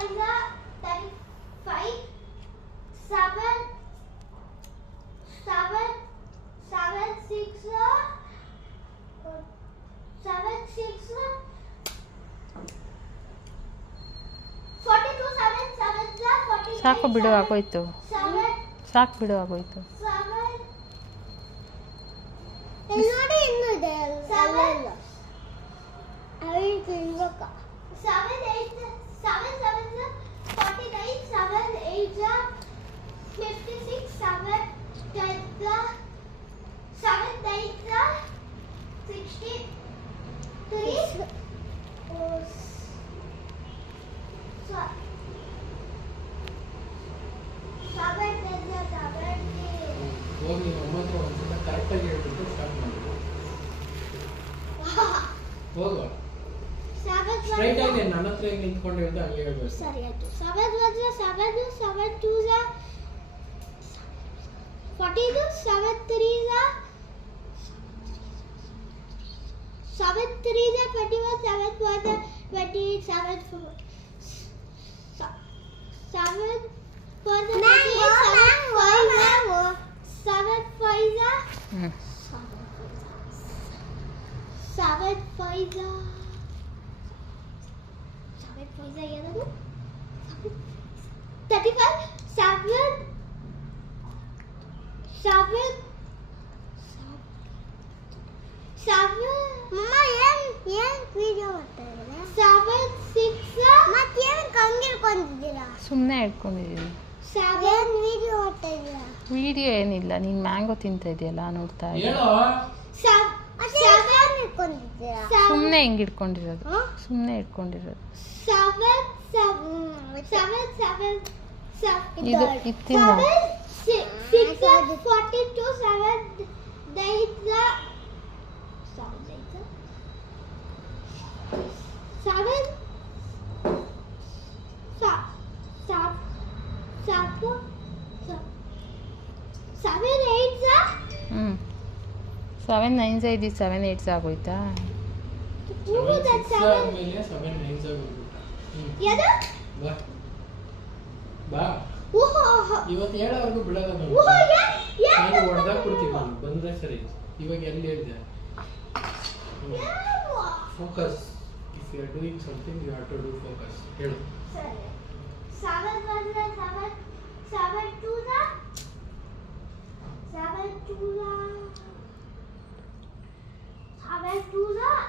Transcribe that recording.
5 are 35. 7 6 are 42. 7 7s are 49. ಸಾಕು ಬಿಡು, ಆಗೋಯ್ತು. 7 ಸಾಕು ಬಿಡು, ಆಗೋಯ್ತು. 7 ನೋಡಿ ಇನ್ನೂ ಇದೆ 7 ಐದು ಇವಾಗ 7 8 7 7s are 49. 7 8s are 56. 7 10s are 7 9s are 63. 7 10s are 70. ಹೋಗಿ ನಿಮ್ಮ ಅಮ್ಮ ಹತ್ರ ಒಂದ್ಸಲ ಕರೆಕ್ಟಾಗಿ ಹೇಳ್ಬಿಟ್ಟು ಸ್ಟಾರ್ಟ್ ಮಾಡಿದ್ರು. ಹೋಗುವ 7 ಸ್ಟ್ರೈಟ್ ಆಗಿ ನನ್ನ ಹತ್ರ ಹೇಗೆ ನಿಂತ್ಕೊಂಡು ಹೇಳ್ತಾ ಹಂಗೆ ಹೇಳ್ಬೇಕು. ಸರಿ ಆಯ್ತು. 7 1s are 7. 7 2s are 42. 7 3s are 7 3s are 21. 7 4s are 28. 7 4 7 4s are 28. 7 5s are 7 5s are ಏನದು 35. 7 ಮಮ್ಮ ಏನ್ ವಿಡಿಯೋ ಮಾಡ್ತಾ ಇದ್ದೀರಾ? 7 6 ಮತ್ತೆ ಏನು ಕಂಗಿರ್ಕೊಂಡಿದ್ದೀರಾ? ಸುಮ್ಮನೆ ಇಟ್ಕೊಂಡಿದ್ದೀನಿ. 7 ವಿಡಿಯೋ ಮಾಡ್ತಾ ಇದ್ದೀರಾ? ವಿಡಿಯೋ ಏನಿಲ್ಲ, ನೀನು ಮ್ಯಾಂಗೋ ತಿಂತಾ ಇದೆಯಲ್ಲ ನೋಡ್ತಾ ಇದ್ದೀನಿ. ಹೇಳೋ 7 ಇಟ್ಕೊಂಡಿದ್ದೀರಾ? ಸುಮ್ಮನೆ ಹಿಂಗೆ ಇಟ್ಕೊಂಡಿರೋದು, ಸುಮ್ಮನೆ ಇಟ್ಕೊಂಡಿರೋದು. 7 7 7 ಇದು ಇತ್ತಿನ 6 are 42. 7 8s are 7 8s are 7 9s ಇದು 7 8s ಆಗೋಯ್ತಾ? ಆದ್ಮೇಲೆ 7 9s ಆಗೋಗ್ಬಿಟ್ಟ. ಯಾವುದು? ಬಾ ಬಾ ಓಹೋ ಇವತ್ತು ಹೇಳೋವರೆಗೂ ಬಿಡಲ್ಲ ನಾನು. ಓಹೋ ನಾನು ಹೊಡೆದಾಕ್ಬಿಡ್ತೀನಿ ನಾನು ಬಂದ್ರೆ ಸರಿ. ಇವಾಗ ಎಲ್ಲಿ ಹೇಳಿದೆ? Focus. If you are doing something you have to do focus. ಹೇಳು. ಸರಿ 7 1s are 7. 7 2s are 7 2s are 7 2s are